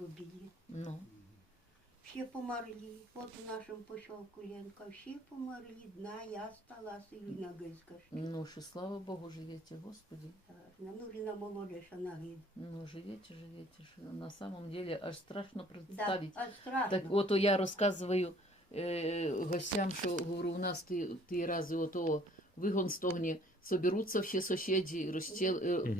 зробили. Ну. Все померли. Вот в нашем поселку Ленка. Все померли. Одна я осталась и на Гызгаш. Ну, що слава Богу, живете, Господи. Ну, на молодежь она говорит. Ну, живете, живете. На самом деле аж страшно Да, представить. а страшно. Так от я розказую гостям, що говорю, у нас ті рази ото вигон стогне, соберуться всі сусіди,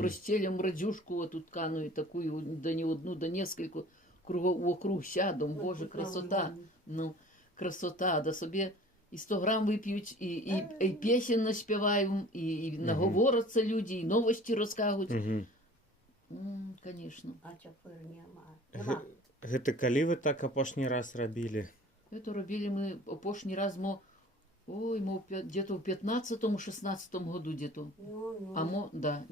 розстелим радюшку оту тканую такую, да не одну, да несколько, вокруг сядом, Боже, красота. Ну, красота, да собі і 100 грам вип'ють, і пісень наспіваємо, і наговоряться люди, і новості розкажуть. Конечно. А тепер нема. Гэта калі вы так апошні раз рабілі? Это робили мы опошний раз, где-то в 15-16 году где-то. Ну. Да,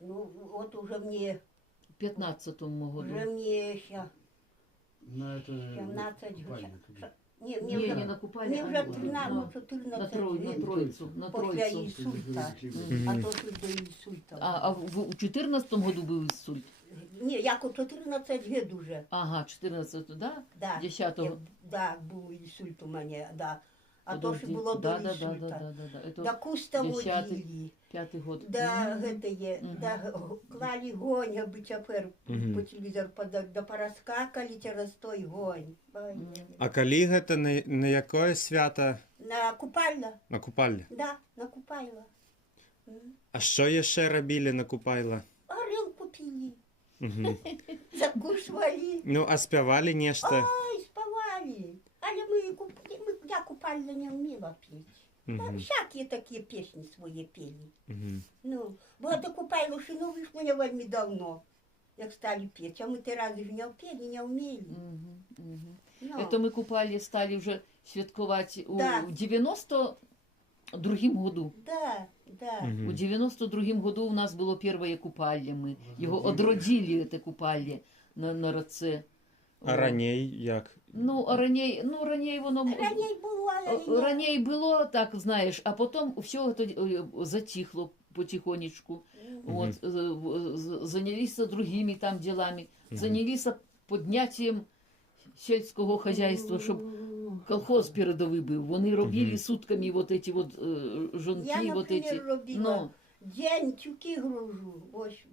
Ну, вот уже мне, в 15-му году. уже мне сейчас На это 17 купальник. Не, Не, уже, не на купальник, мне а уже на 14 на лет Троицу, на после Троицу. инсульта. Мгм. А то что до инсульта. А в 14-му году був інсульт? Не, як у 14 лет уже. Ага, 14-го, да? Да. 10-го. Да, був інсульт у мене, да. А то, що Подожди. було до Да. інсульта. Это Да куста 10-й. водили. 5-й год. Да, Мгм. гэта є, да, клали гонь, аби тепер Мгм. по телевізору подать, да пораскакали через той гонь. Ой, А калі гэта на якое свята? На купальна, На купалле? да, на купайла. А що яшчэ рабілі на купайла? Горілку пили, Мгм. закусывали, Ну, а спявалі нешта? ой, спавали. Але я купальна не вміла петь. Мгм. Всякие такие песни свои пели. Мгм. Ну, бо это купайло, ну, ви ж мене вельми давно, як стали петь. А ми ти рази ж не пели, не вміли. Ну, Это мы купали, стали уже святкувати Да. у 92-м году. да, да. У Мгм. 92-м году у нас було перше купальня. Ми його одродили, це купальня на роце. А раней як? Раней воно... Раней було, але не... Раней було, так, знаєш, а потім все затихло потихонечку. Вот, занялися другими там делами, занялися підняттям сільського хозяйства, щоб колхоз передовий був. Вони робили сутками вот эти вот жонки, Я, вот наприклад, эти. робила. День тюки гружу, ось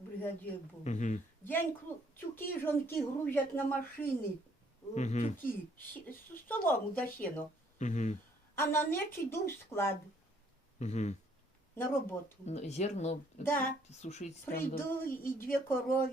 бригадир був. Мгм. День тюки жонки грузять на машини, Мгм. тюки, солому за сіно. Мгм. А на ніч йду в склад Мгм. на роботу. Зерно Да. сушить. Там, да. Прийду і 2 корови.